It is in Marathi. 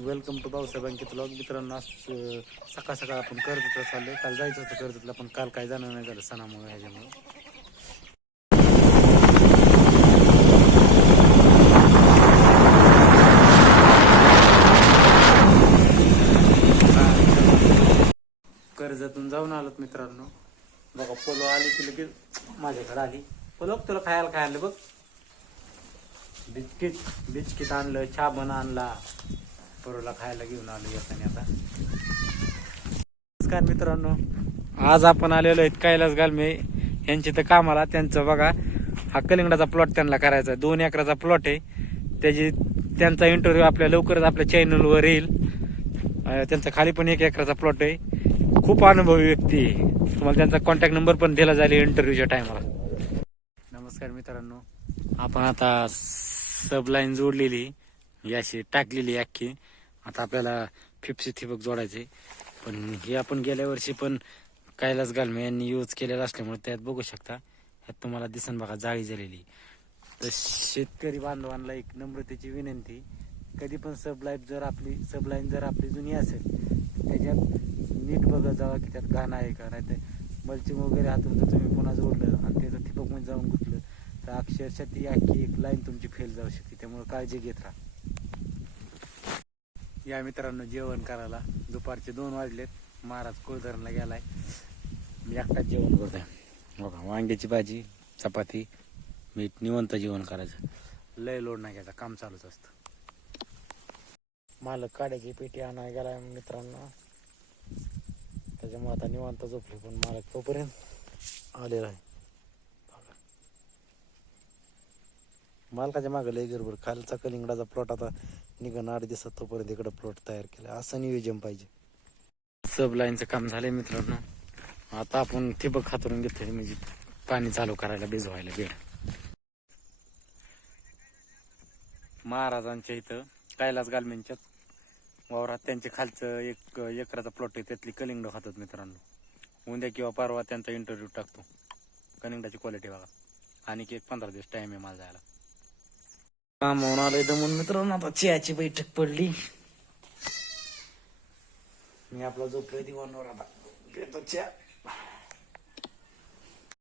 वेलकम टू भाऊसाहेब बँकेत लॉग मित्रांनो आज सकाळ सकाळ आपण कर्जतला चाललोय. काल जायचं होतं कर्जतला पण काल काय जाणं नाही झालं सणामुळे ह्याच्यामुळे. कर्जतून जाऊन आलोत मित्रांनो. बघा पोलो आली की लगेच माझ्याकडे आली. पोलो तुला खायला खायला बघ? बिस्किट बिस्किट आणलं छाबन आणला. पोरूला खायला घेऊन आलो येताना आता. नमस्कार मित्रांनो आज आपण आलेलो आहेत कैलास गालमे. यांची तर कामाला त्यांचं बघा हा कलिंगडाचा प्लॉट त्यांना करायचा आहे. दोन एकराचा प्लॉट आहे. त्याची त्यांचा इंटरव्ह्यू आपल्या लवकरच आपल्या चॅनलवर येईल. त्यांचा खाली पण एक एकराचा प्लॉट आहे. खूप अनुभवी व्यक्ती आहे. तुम्हाला त्यांचा कॉन्टॅक्ट नंबर पण दिला जाईल इंटरव्ह्यूच्या टायमाला नमस्कार मित्रांनो आपण आता सब लाईन जोडलेली ही अशी टाकलेली अख्खी. आता आपल्याला फिफ्टी थिबक जोडायचे पण हे आपण गेल्या वर्षी पण कैलास गालमे यांनी यूज केलेला असल्यामुळे त्यात बघू शकता ह्यात तुम्हाला दिसन बघा जाळी झालेली. तर शेतकरी बांधवांना एक नम्रतेची विनंती कधी पण सब लाईफ जर आपली सब लाईन जर आपली जुनी असेल तर त्याच्यात नीट बघत जावा की त्यात घाण आहे का? नाही तर मल्चिंग वगैरे हातून जर तुम्ही पुन्हा जोडलं आणि त्याचं ठिबकमध्ये जाऊन गुतलं तर अक्षरशः ती अख्खी एक लाईन तुमची फेल जाऊ शकते. त्यामुळे काळजी घेत राहा. या मित्रांनो जेवण करायला. दुपारचे दोन वाजलेत. महाराज कुळधरणला गेलाय. मी एकटाच जेवण करतोय. बघा वांग्याची भाजी चपाती मीठ निवंत जेवण करायचं. लय लोड नाही घ्यायचा काम चालूच असतं. मालक काड्याची पेटी आणाय गेलाय मित्रांनो. त्याच्यामुळे आता निवांत झोपले पण मालक तोपर्यंत आलेला आहे. मालकाच्या मागं लय गरबर खालचा कलिंगडाचा प्लॉट आता निघण आठ दिवसात तोपर्यंत इकडं प्लॉट तयार केला. असं नियोजन पाहिजे. सब लाईनचं काम झालंय मित्रांनो. आता आपण ठिबक खातरून घेतोय म्हणजे पाणी चालू करायला भिजवायला बेड महाराजांच्या इथं कैलास गालमेंच्याच वावरात त्यांच्या खालचं एक एकराचा प्लॉट आहे त्यातली कलिंगड खातात मित्रांनो. उद्या किंवा परवा त्यांचा इंटरव्ह्यू टाकतो. कलिंगडाची क्वालिटी बघा. आणि एक पंधरा दिवस टाइम आहे मला जायला कामावून आलोय दमून. मित्रांनो आता चहाची बैठक पडली. मी आपला जो झोपलोय बनवणार आता. घेतो चहा.